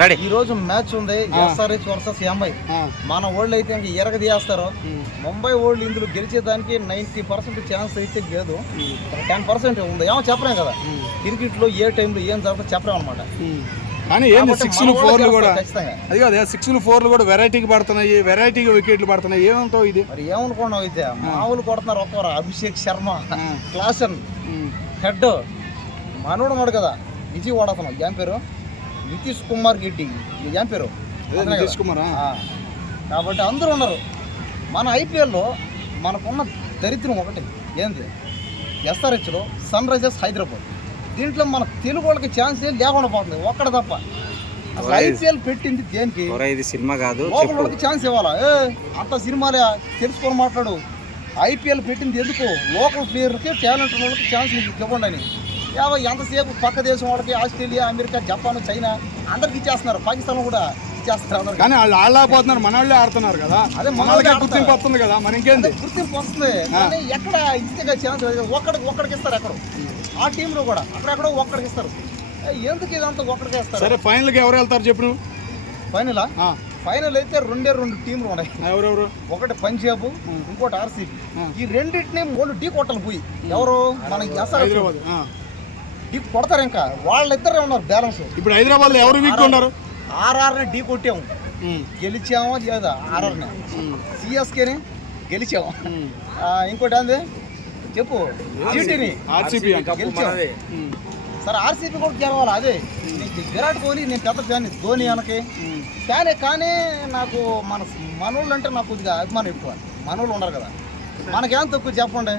Ready. ఈ రోజు match ఉంది ఎస్ఆర్హెచ్ వర్సెస్ ఎంఐ. మన వాళ్ళు అయితే ఇంకా ఎరగదీస్తారు. ముంబై వాళ్ళు ఇందులో గెలిచేదానికి 90% ఛాన్స్ అయితే లేదు, 10% ఉంది. ఏమో చెప్పలేం కదా, క్రికెట్ లో ఏ టైంలో ఏం జరుగుతుందో చెప్పలేం అనమాట. కానీ ఏంది 6లు 4లు కూడా అది కాదు, 6లు 4లు కూడా వెరైటీకి పడుతున్నాయి, వెరైటీగా వికెట్లు పడుతున్నాయి. ఏమంటావు ఇది? మరి ఏమనుకున్నావు అయితే మామూలు కొడుతున్నారు. ఒక్కరు అభిషేక్ శర్మ, క్లాసన్, హెడ్ మనోడు ఉన్నాడు కదా విజయవాడ, అతను ఏం పేరు, నితీష్ కుమార్ రెడ్డి, ఏం పేరు నితీష్ కుమార్. కాబట్టి అందరూ ఉన్నారు. మన ఐపీఎల్లో మనకున్న దరిద్రం ఒకటి ఏంది, ఎస్ఆర్హెచ్లో సన్ రైజర్స్ హైదరాబాద్. దీంట్లో మన తెలుగు వాళ్ళకి ఛాన్స్ లేకుండా పోతుంది ఒక్కడ తప్ప. అసలు ఐపీఎల్ పెట్టింది దేనికి? సినిమా కాదు, లోకల్ వాళ్ళకి ఛాన్స్ ఇవ్వాలా? అంత సినిమాలే తెలుసుకొని మాట్లాడు. ఐపీఎల్ పెట్టింది ఎందుకు? లోకల్ ప్లేయర్కి, టాలెంట్ ఉన్న వాళ్ళకి ఛాన్స్ ఇవ్వండి అని. ఎంతసేపు పక్క దేశం వాళ్ళకి, ఆస్ట్రేలియా, అమెరికా, జపాన్, చైనా అందరికి ఇచ్చేస్తున్నారు. పాకిస్తాన్ కూడా ఇచ్చేస్తున్నారు. కానీ వాళ్ళు ఆడలేకపోతున్నారు, మన వాళ్ళే ఆడుతున్నారు కదా. అదే మనకి గుర్తింపు వస్తుంది కదా, మన ఇంకేంది గుర్తింపు వస్తుంది. కానీ ఎక్కడ ఇస్తే ఛాన్స్ ఒక్కడికి ఇస్తారు. ఎక్కడ ఆ టీంలో కూడా అక్కడెక్కడో ఒక్కడికి ఇస్తారు. ఎందుకు ఇదంతా ఒక్కడికే ఇస్తారు? సరే, ఫైనల్కి ఎవరు వెళ్తారు చెప్పు నువ్వు? ఫైనలా? ఫైనల్ అయితే రెండు టీంలు ఉన్నాయి. ఎవరెవరు? ఒకటి పంజాబ్, ఇంకోటి ఆర్సీబీ. ఈ రెండింటిని వాళ్ళు ఢీ కొట్టాలి పోయి. ఎవరు? మన హైదరాబాద్ ఢీ కొడతారు. ఇంకా వాళ్ళిద్దరే ఉన్నారు బ్యాలెన్స్. ఇప్పుడు హైదరాబాద్ ఎవరు వీక్ ఉన్నారు? ఆర్ఆర్ని ఢీ కొట్టాము, గెలిచామా లేదా? ఆర్ఆర్ని, సిఎస్కేని గెలిచాము. ఇంకోటి అంది చెప్పు, జీటీని గెలిచాము. సరే, ఆర్సీబీ కూడా గెలవాలి. అదే విరాట్ కోహ్లీ నేను పెద్ద ఫ్యాన్, ధోని అనకి ఫ్యానే. కానీ నాకు మనోళ్ళు అంటే నాకు కొద్దిగా అభిమానం ఎక్కువ. మనోళ్ళు ఉన్నారు కదా, మనకేం తక్కువ చెప్పండి.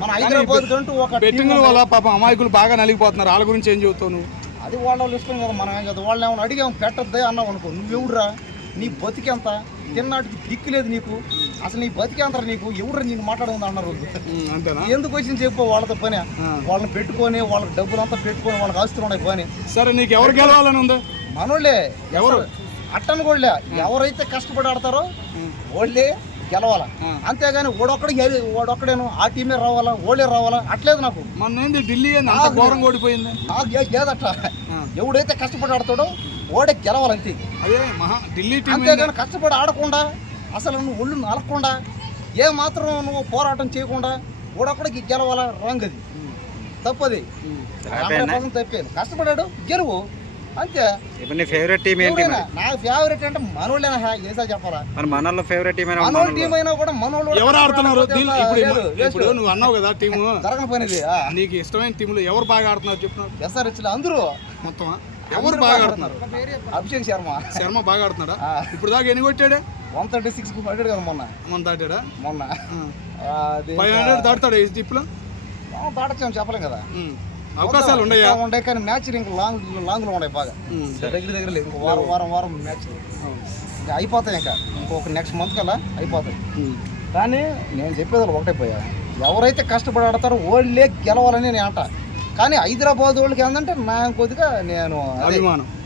మన హైదరాబాద్ కంటూ ఒక బెట్టింగ్ వల్ల పాపం అమాయకులు బాగా నలిగిపోతున్నారు. వాళ్ళ గురించి ఏం చెబుతావు? అది వాళ్ళ ఇష్టం కదా, మనం ఏం కదా. వాళ్ళని ఏమైనా అడిగాము పెట్టద్దే అన్నావు అనుకో, నువ్వెవడురా, నీ బతికెంత, తిన్నాటికి దిక్కు లేదు నీకు, అసలు నీ బతికేంతరా నీకు, ఎవరు నీకు మాట్లాడదు అన్నారు. ఎందుకు వచ్చింది చెప్పు వాళ్ళతో పని. వాళ్ళని పెట్టుకొని, వాళ్ళకి డబ్బులు అంతా పెట్టుకొని, వాళ్ళకి ఆస్తులు ఉన్నాయి పని. సరే, నీకు ఎవరు గెలవాలని ఉంది? మనోళ్ళే. ఎవరు అట్టను కూడా ఎవరైతే కష్టపడి ఆడతారో వాళ్ళే గెలవాలా. అంతేగాని ఓడొక్కడేను ఆ టీమే రావాలా, ఓళ్ళే రావాలా అట్లేదు. నాకు మన ఢిల్లీ ఘోరం ఓడిపోయింది. నాకు ఏదట్లా, ఎవడైతే కష్టపడి ఆడతాడో ఓడే గెలవాలంతే. అదే ఢిల్లీ టీం. అంతేగాని కష్టపడి ఆడకుండా, అసలు నువ్వు ఒళ్ళు నలకుండా, ఏ మాత్రం నువ్వు పోరాటం చేయకుండా ఓడొక్కడికి గెలవాలా? రాంగ్, అది తప్పది. 100% తప్పేది. కష్టపడాడు గెలువు అంతే. ఫేవరెట్ టీం ఏంటి? నా ఫేవరెట్ అంటే మనోళ్ళేనా? ఏసా చెప్పాలా? మనోళ్ళ ఫేవరెట్ టీం మనోళ్ళ టీం అయినా కూడా మనోళ్ళు ఎవరు ఆడుతున్నారు? ఇప్పుడు నువ్వు అన్నావు కదా టీము జరగని పనిది. నీకు ఇష్టమైన టీంలో ఎవరు బాగా ఆడుతున్నారు చెప్పు? ఎస్ఆర్హెచ్ లో అందరూ మొత్తం ఎవరు బాగా ఆడుతున్నారు? అభిషేక్ శర్మ బాగా ఆడుతున్నాడా? ఇప్పుడు దాకా ఎన్ని కొట్టాడే? 136 పడ్డాడు కదా మొన్న దాటాడా? మొన్న 500 దాటుతాడు ఈ టిప్ లో. దాటచ్చాము చెప్పలేం కదా, అవకాశాలు ఉన్నాయి. కానీ మ్యాచ్ ఇంకా లాంగ్ లో ఉన్నాయి బాగా. దగ్గర లేదు. ఇంకా వారం మ్యాచ్ ఇంకా అయిపోతాయి. ఇంకా ఇంకొక నెక్స్ట్ మంత్ కల్లా అయిపోతాయి. కానీ నేను చెప్పేది ఒకటే పోయా, ఎవరైతే కష్టపడి ఆడతారో వాళ్ళే గెలవాలని నేను అంట. కానీ హైదరాబాద్ వాళ్ళకి ఏంటంటే నా కొద్దిగా నేను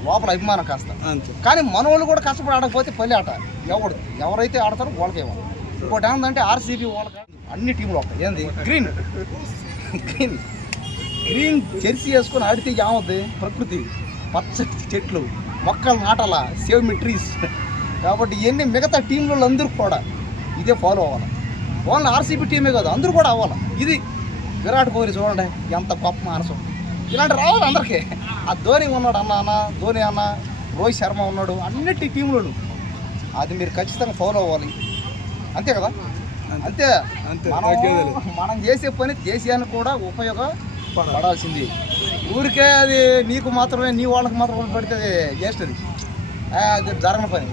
లోపల అభిమానం కాస్త. కానీ మన వాళ్ళు కూడా కష్టపడి ఆడకపోతే పల్లె ఆట. ఎవరైతే ఆడతారో వాళ్ళకి ఇవ్వాలి. ఇంకోటి ఏంటంటే ఆర్సీబీ వాళ్ళకి అన్ని టీంలు ఒక ఏంది గ్రీన్ జెర్సీ వేసుకొని ఆడితే ఏమవుద్ది? ప్రకృతి, పచ్చటి చెట్లు, మొక్కలు నాటాలా, సేవ్ మీ ట్రీస్. కాబట్టి ఇవన్నీ మిగతా టీంలలో అందరూ కూడా ఇదే ఫాలో అవ్వాలి. ఓన్లీ ఆర్సీబీ టీమే కాదు, అందరూ కూడా అవ్వాలి. ఇది విరాట్ కోహ్లీ చూడండి ఎంత గొప్ప మానసం. ఇలాంటి రావాలి అందరికీ. ఆ ధోని ఉన్నాడు ధోని అన్న, రోహిత్ శర్మ ఉన్నాడు, అన్నిటి టీంలోను. అది మీరు ఖచ్చితంగా ఫాలో అవ్వాలి. అంతే కదా, అంతే. మనం చేసే పని దేశానికి కూడా ఉపయోగపడాల్సింది. ఊరికే అది నీకు మాత్రమే, నీ వాళ్ళకి మాత్రమే పడితే వేస్ట్. అది జరగని పని.